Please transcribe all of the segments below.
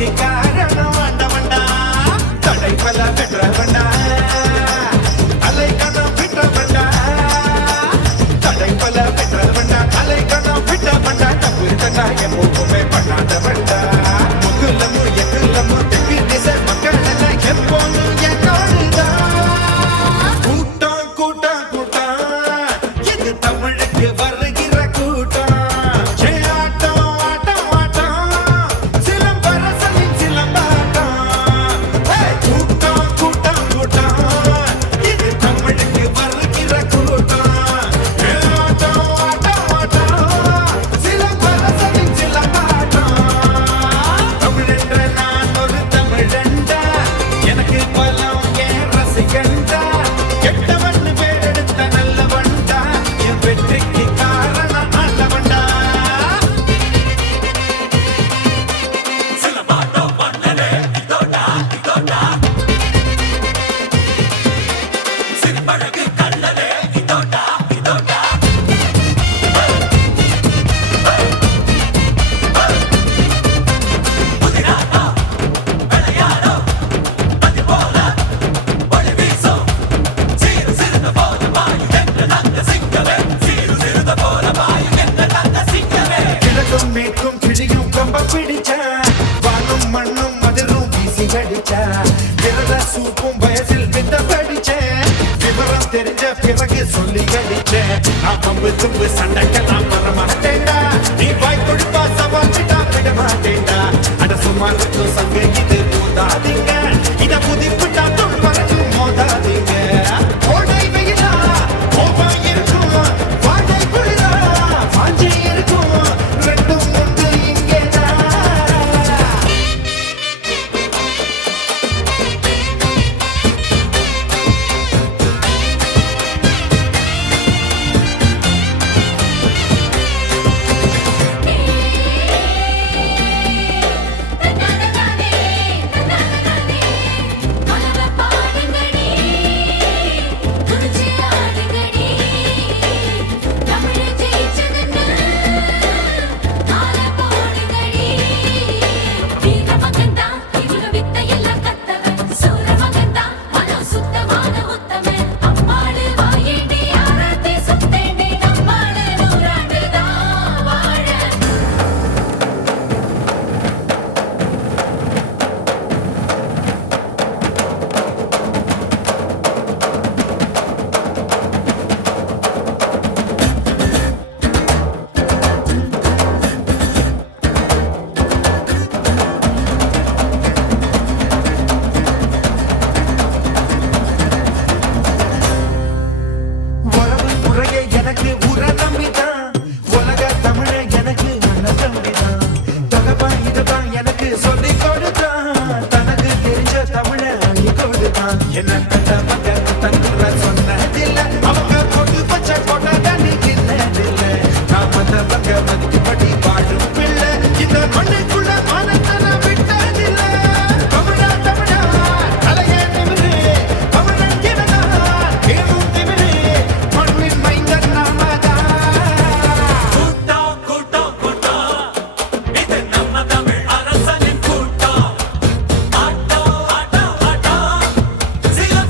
வெற்றிக்கு காரணம் ஆண்டவன்டா. தடை பல பெற்றவன்டா, அலை கணம் விட்டவன்டா. தடை பல பெற்றவன்டா, அலை கணம் விட்டவன்டா. தப்பு தண்டா எப்போதுமே பண்ணாதவன்டா. முகுலமு எகுலமு தெற்கு திசை மக்கள் எல்லாம் எப்போதும் என்னோடுதான். கூட்டம் கூட்டம் கூட்டம் இது தமிழுக்கு வருகிற கூட்டம். ஆட்டம் ஆட்டம் ஆட்டம் சிலம்பரசனின் சிலம்பாட்டம். கூட்டம் கூட்டம் கூட்டம் இது தமிழுக்கு வருகிற கூட்டம். ஆட்டம் ஆட்டம் ஆட்டம் சிலம்பரசனின் சிலம்பாட்டம். தமிழென்ற நான் ஒரு தமிழண்டா, எனக்கு பலம் ஏன் ரசிகண்டா. கெட்டவன் பேரெடுத்த நல்லவன்டா, என் வெற்றிக்கு காரணம் ஆண்டவன்டா. கிழக்கும் மேற்கும் கிழியும் கம்ப பிடிச்ச, வானும் மண்ணும் மதிலும் வீசி அடிச்ச. விரத சூப்பும் வயசில் வித்த படிச்ச, விவரம் தெரிஞ்ச பிறகு சொல்லி அடிச்ச. நான் பம்பு தும்பு சண்டைக்கெல்லாம் வர மாட்டேன்டா. நீ வாய் கொடுப்பா சவால் விட்டா விட மாட்டேன்டா. அட சும்மா இருக்கும் சங்க இது போதாதீங்க, இத புதிப்பிட்டா தொல்பறக்கு மோதாதீங்க. கோடை வெயிலா கோபம் இருக்கும், வாடை குளிரா வாஞ்சை இருக்கும். ரெண்டும் ஒன்று இங்கேதான். உறவு முறையே எனக்கு உர நம்பிதான், உலக தமிழ எனக்கு மன்ன தம்பிதான். தகப்பா இதுதான் எனக்கு சொல்லி கொடுத்தான், தனக்கு தெரிஞ்ச தமிழ அள்ளி கொடுத்தான். என்ன கண்டவங்க தங்குற சொன்னதில்ல, அவங்க கொண்டு வச்ச கொண்ட தண்ணி தின்னதில்ல. நான் வந்தவங்க மதிக்கப்படி வாழும் பிள்ளை, இந்த மண்ணுக்குள்ள மானத்தன விட்டதில்ல. தமிழா தமிழா தலையே நிமிரு, தமிழன் கிரணான் கேளும் திமிரு, மண்ணின் மைந்தன் நாமதான். சிலம்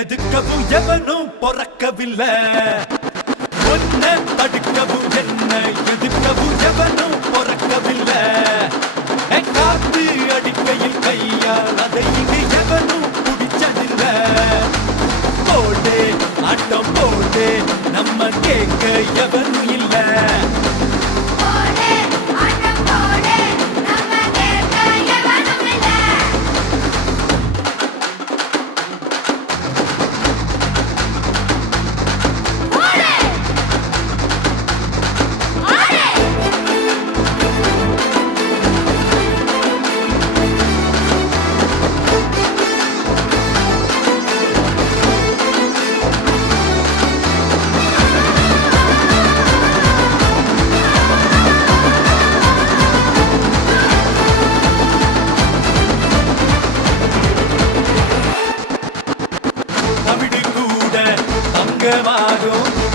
எதுக்கவும் எவனும் பொறக்கவில்லை. உன்னை தடுக்கவும் என்ன எதுக்கவும் எவனும் பொறக்கவில்லை. காத்து அடிக்கையில் கையால் அதை இங்கு எவனும் பிடிச்சதில்லை. போடு ஆட்டம் போடு நம்ம கேட்க எவனும் இல்லை.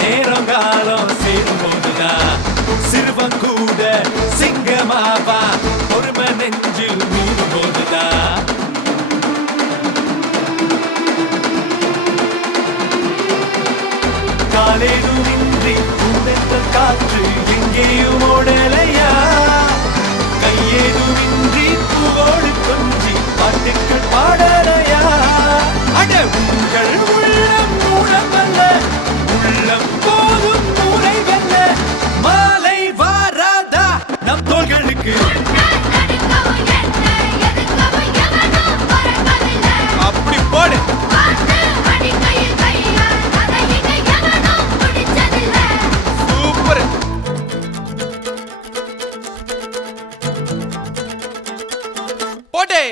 நேரம் காலம் சேரும்போதுதான் சிறுவன் கூட சிங்கமாவா பொறுமை நெஞ்சில் மீறும் போதுதான். காலேதுமின்றி பூவென்ற காற்று எங்கேயும் ஓடலையா. கையேதுமின்றி பூவோடு கொஞ்சி பாட்டுக்கள் பாடலையா. அட உங்கள் உள்ளம் மூலமல்ல உள்ளம் போதும் மூளை வெல்ல. மாலை வாராதா நம் தோள்களுக்கு. அப்படி போடு சூப்பர். போட்டே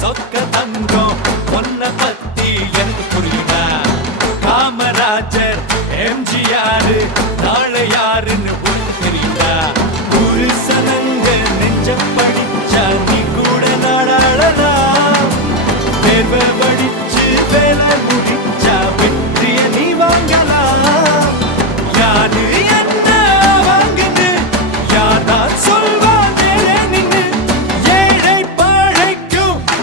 சொக்க தங்கம் ஒன்ன பத்தி எனக்கு புரியுதா. காமராஜர் எம்ஜிஆர் நாளை யாருன்னு உனக்கு தெரியுதா. ஒரு சனங்க நெஞ்ச படிச்சா நீ கூட நாடாளலாம். தேர்வை படிச்சு வேலை முடிச்சா வெற்றிய நீ வாங்கலாம். யாரு என்ன வாங்குது யார்தான் சொல்வா நேரே நின்று.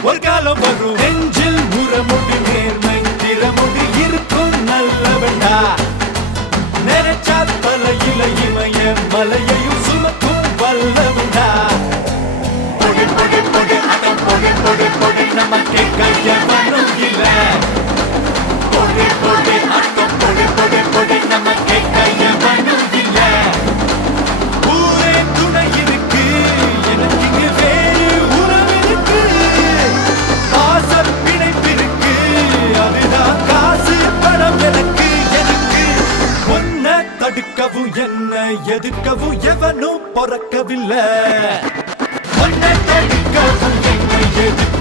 ஒரு காலம் வரும் நெஞ்சில் முறமுடி நேர்மை திறமுடி இருக்கும் நல்லவண்டா. நினைச்சா தலையில இமய மலையையும் சுமக்கும் வல்லவண்டா. பொடி பொடி பொடி அடம் பொடி பொடி பொடி நம்ம கேட்க எவனும் இல்ல. பொடி பொடி அடம் பொடி பொடி பொடி நம்ம கேட்க எவனும் இல்ல. ஊரே துணை இருக்கு எனக்கு இங்கு வேறு உறவு இருக்கு. பிணைப்பிருக்கு அதுதான் காசு பணம் எனக்கு எனக்கு. உன்னை தடுக்கவும் என்ன எதுக்கவும் எவனும் பொறக்கவில்லை. உன்னை தடுக்கவும் என்ன எதுக்கவும்